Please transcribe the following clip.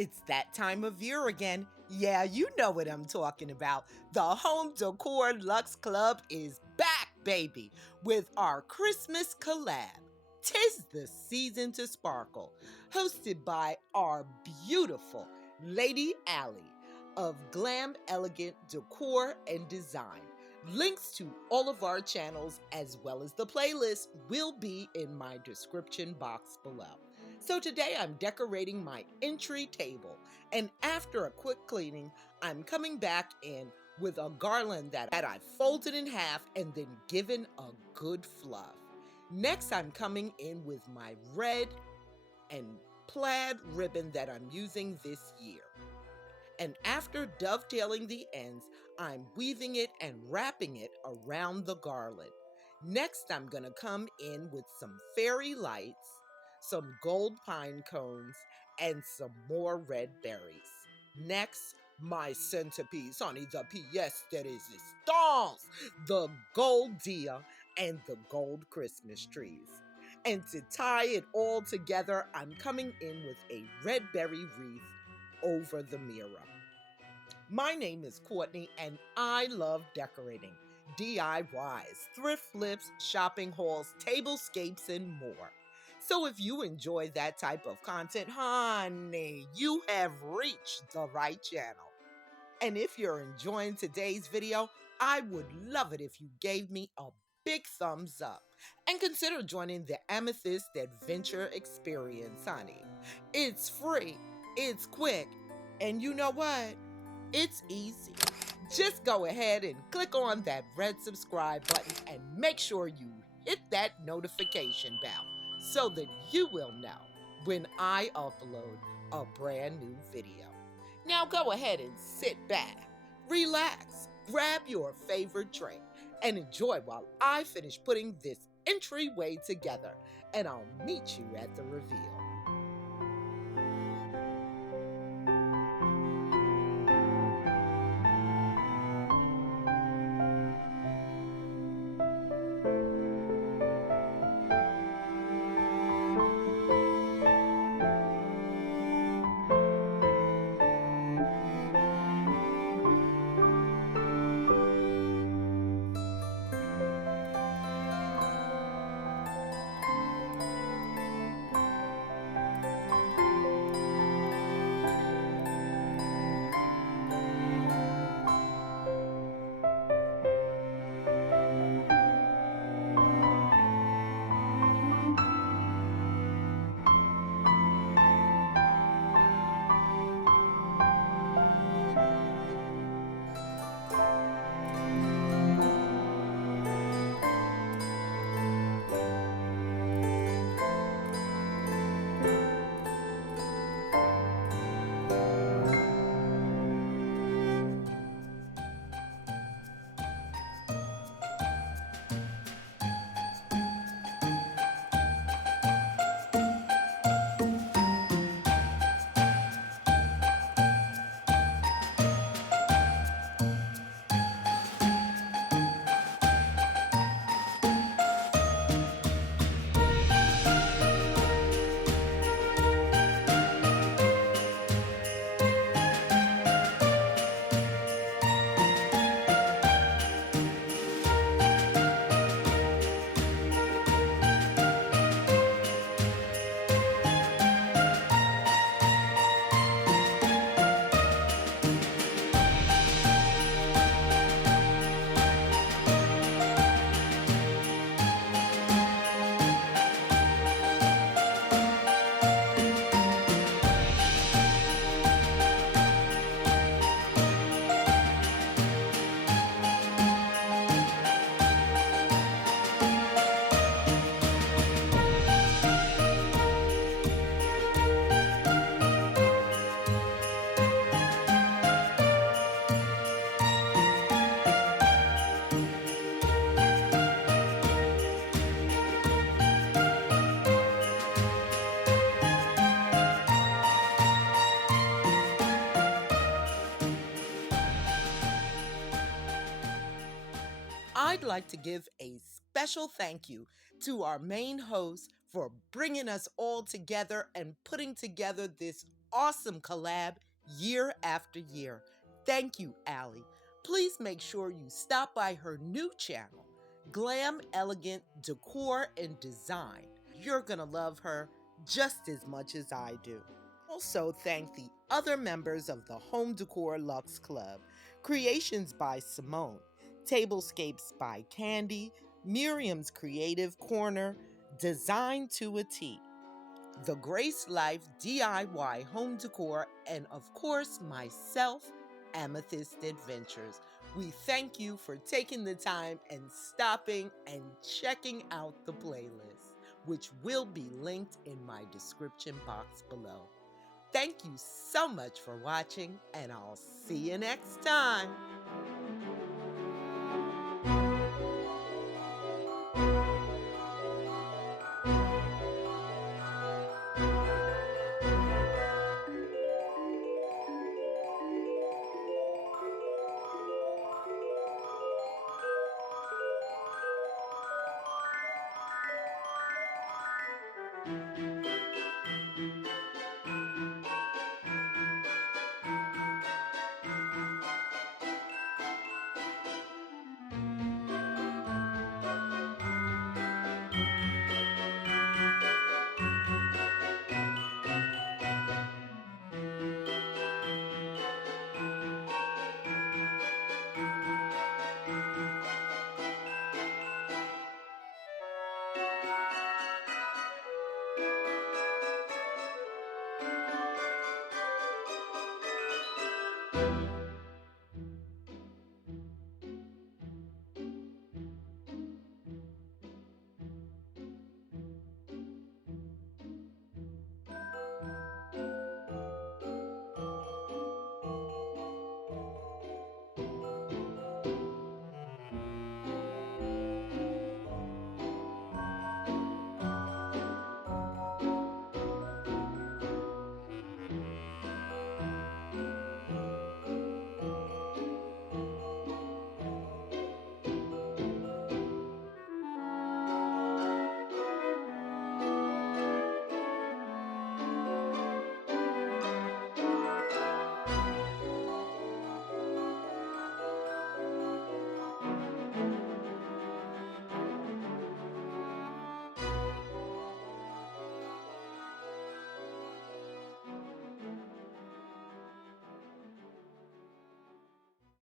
It's that time of year again. Yeah, you know what I'm talking about. The Home Decor Luxe Club is back, baby, with our Christmas collab. 'Tis the season to sparkle, hosted by our beautiful Lady Allie of Glam Elegant Decor and Design. Links to all of our channels as well as the playlist will be in my description box below. So today I'm decorating my entry table, and after a quick cleaning, I'm coming back in with a garland that I folded in half and then given a good fluff. Next, I'm coming in with my red and plaid ribbon that I'm using this year. And after dovetailing the ends, I'm weaving it and wrapping it around the garland. Next, I'm going to come in with some fairy lights, some gold pine cones, and some more red berries. Next, my centerpiece, honey, the pièce de résistance, the gold dia and the gold Christmas trees. And to tie it all together, I'm coming in with a red berry wreath over the mirror. My name is Courtney and I love decorating, DIYs, thrift flips, shopping hauls, tablescapes, and more. So if you enjoy that type of content, honey, you have reached the right channel. And if you're enjoying today's video, I would love it if you gave me a big thumbs up and consider joining the Amethyst Adventure Experience, honey. It's free, it's quick, and you know what? It's easy. Just go ahead and click on that red subscribe button and make sure you hit that notification bell so that you will know when I upload a brand new video. Now go ahead and sit back, relax, grab your favorite drink, and enjoy while I finish putting this entryway together, and I'll meet you at the reveal. I'd like to give a special thank you to our main host for bringing us all together and putting together this awesome collab year after year. Thank you, Allie. Please make sure you stop by her new channel, Glam Elegant Decor and Design. You're gonna love her just as much as I do. Also, thank the other members of the Home Decor Luxe Club: Creations by Simone, Tablescapes by Candy, Miriam's Creative Corner, Design to a T, The Grace Life DIY Home Decor, and of course, myself, Amethyst Adventures. We thank you for taking the time and stopping and checking out the playlist, which will be linked in my description box below. Thank you so much for watching, and I'll see you next time.